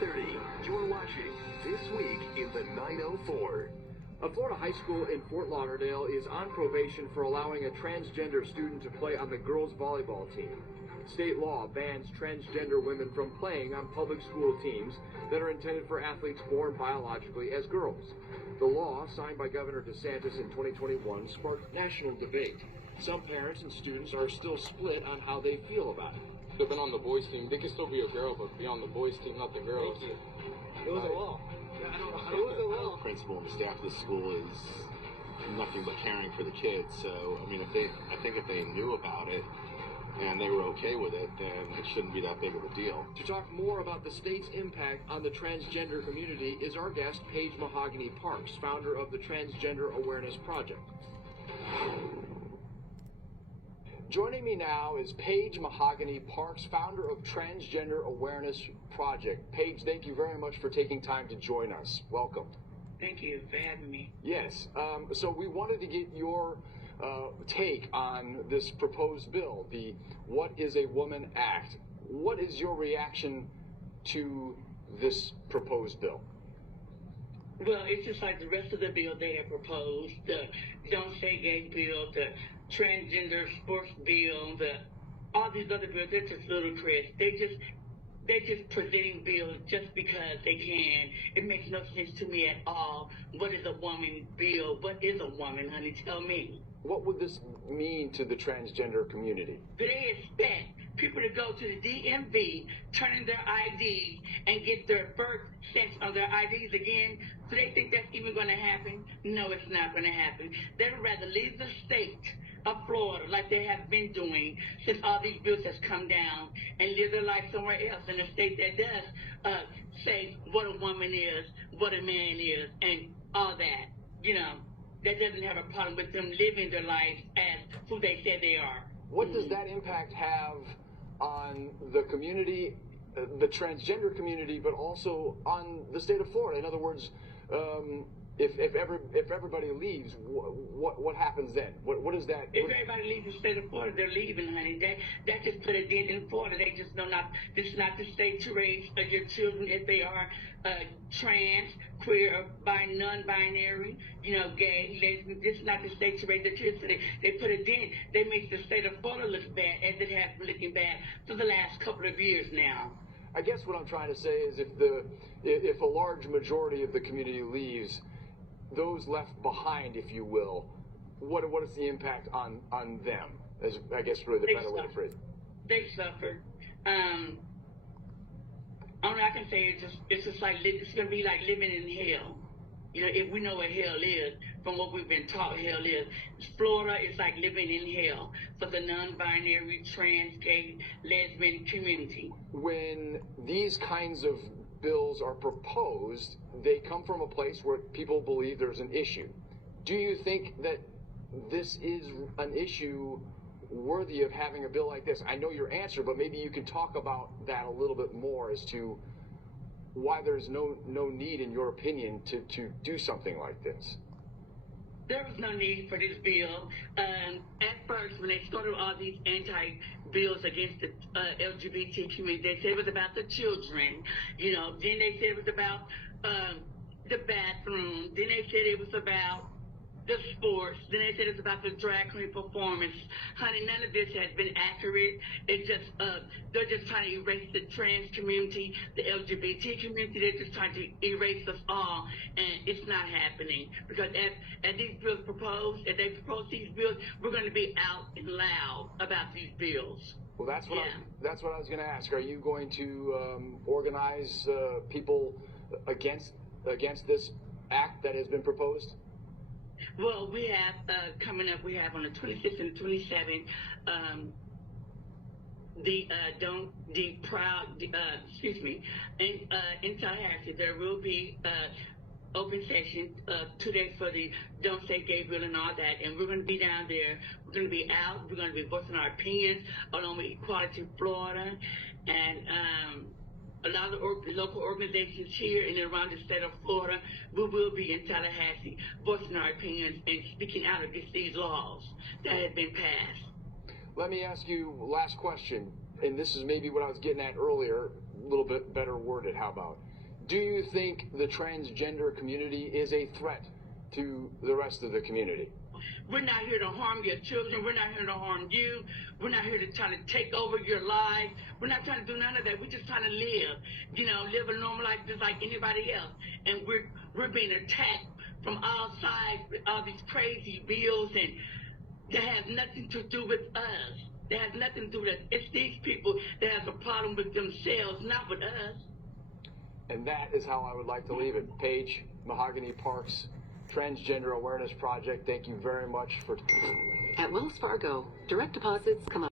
6:30. You're watching This Week in the 904. A Florida high school in Fort Lauderdale is on probation for allowing a transgender student to play on the girls' volleyball team. State law bans transgender women from playing on public school teams that are intended for athletes born biologically as girls. The law, signed by Governor DeSantis in 2021, sparked national debate. Some parents and students are still split on how they feel about it. They've been on the boys' team. They can still be a girl, but be on the boys' team, not the girls. It was a law. It was a law. The principal and the staff of the school is nothing but caring for the kids. So, I mean, I think if they knew about it and they were okay with it, then it shouldn't be that big of a deal. To talk more about the state's impact on the transgender community is our guest, Paige Mahogany Parks, founder of the Transgender Awareness Project. Joining me now is Paige Mahogany Parks, founder of Transgender Awareness Project. Paige, thank you very much for taking time to join us. Welcome. Thank you for having me. Yes. So we wanted to get your take on this proposed bill, the What is a Woman Act. What is your reaction to this proposed bill? Well, it's just like the rest of the bill they have proposed, the Don't Say Gay bill, the transgender sports bill, all these other bills. They're just ludicrous. They're just presenting bills just because they can. It makes no sense to me at all. What is a woman bill? What is a woman, honey? Tell me. What would this mean to the transgender community? They expect people to go to the DMV, turn in their IDs, and get their birth sex on their IDs again. Do they think that's even going to happen? No, it's not going to happen. They would rather leave the state of Florida like they have been doing since all these bills has come down and live their life somewhere else in a state that does say what a woman is, what a man is, and all that, that doesn't have a problem with them living their lives as who they said they are. What does that impact have on the community, the transgender community, but also on the state of Florida? In other words, if everybody leaves, what happens then? What is that? If everybody leaves the state of Florida, they're leaving, honey. That just put a dent in Florida. They just know this is not the state to raise your children if they are trans, queer, non-binary, gay, lesbian. This is not the state to raise their children. So they put a dent. They make the state of Florida look bad, as it has been looking bad for the last couple of years now. I guess what I'm trying to say is if a large majority of the community leaves, those left behind, if you will, what is the impact on them? Is, I guess, really the better way to phrase it. They suffer. Only I can say it's just like it's gonna be like living in hell. If we know what hell is from what we've been taught hell is, Florida is like living in hell for the non-binary, trans, gay, lesbian community. When these kinds of bills are proposed, they come from a place where people believe there's an issue. Do you think that this is an issue worthy of having a bill like this? I know your answer, but maybe you can talk about that a little bit more as to why there's no need, in your opinion, to do something like this. There was no need for this bill. At first, when they started all these anti-bills against the LGBT community, they said it was about the children. Then they said it was about the bathroom. Then they said it was about the sports. Then they said it's about the drag queen performance. Honey, none of this has been accurate. It's just, they're just trying to erase the trans community, the LGBT community. They're just trying to erase us all, and it's not happening. Because as these bills proposed, as they propose these bills, we're going to be out and loud about these bills. Well, that's what I was going to ask. Are you going to organize people against this act that has been proposed? Well, we have coming up. We have on the 26th and 27th in Tallahassee. There will be open session 2 days for the Don't Say Gay bill and all that, and we're going to be down there. We're going to be out. We're going to be voicing our opinions along with Equality Florida and a lot of local organizations here and around the state of Florida. We will be in Tallahassee voicing our opinions and speaking out against these laws that have been passed. Let me ask you last question. and this is maybe what I was getting at earlier, a little bit better worded, how about? Do you think the transgender community is a threat to the rest of the community? We're not here to harm your children. We're not here to harm you. We're not here to try to take over your life. We're not trying to do none of that. We're just trying to live, live a normal life just like anybody else. And we're being attacked from all sides with all these crazy bills, and that has nothing to do with us. That has nothing to do with us. It's these people that has a problem with themselves, not with us. And that is how I would like to leave it. Paige, Mahogany Park's Transgender Awareness Project, thank you very much for... At Wells Fargo, direct deposits come up.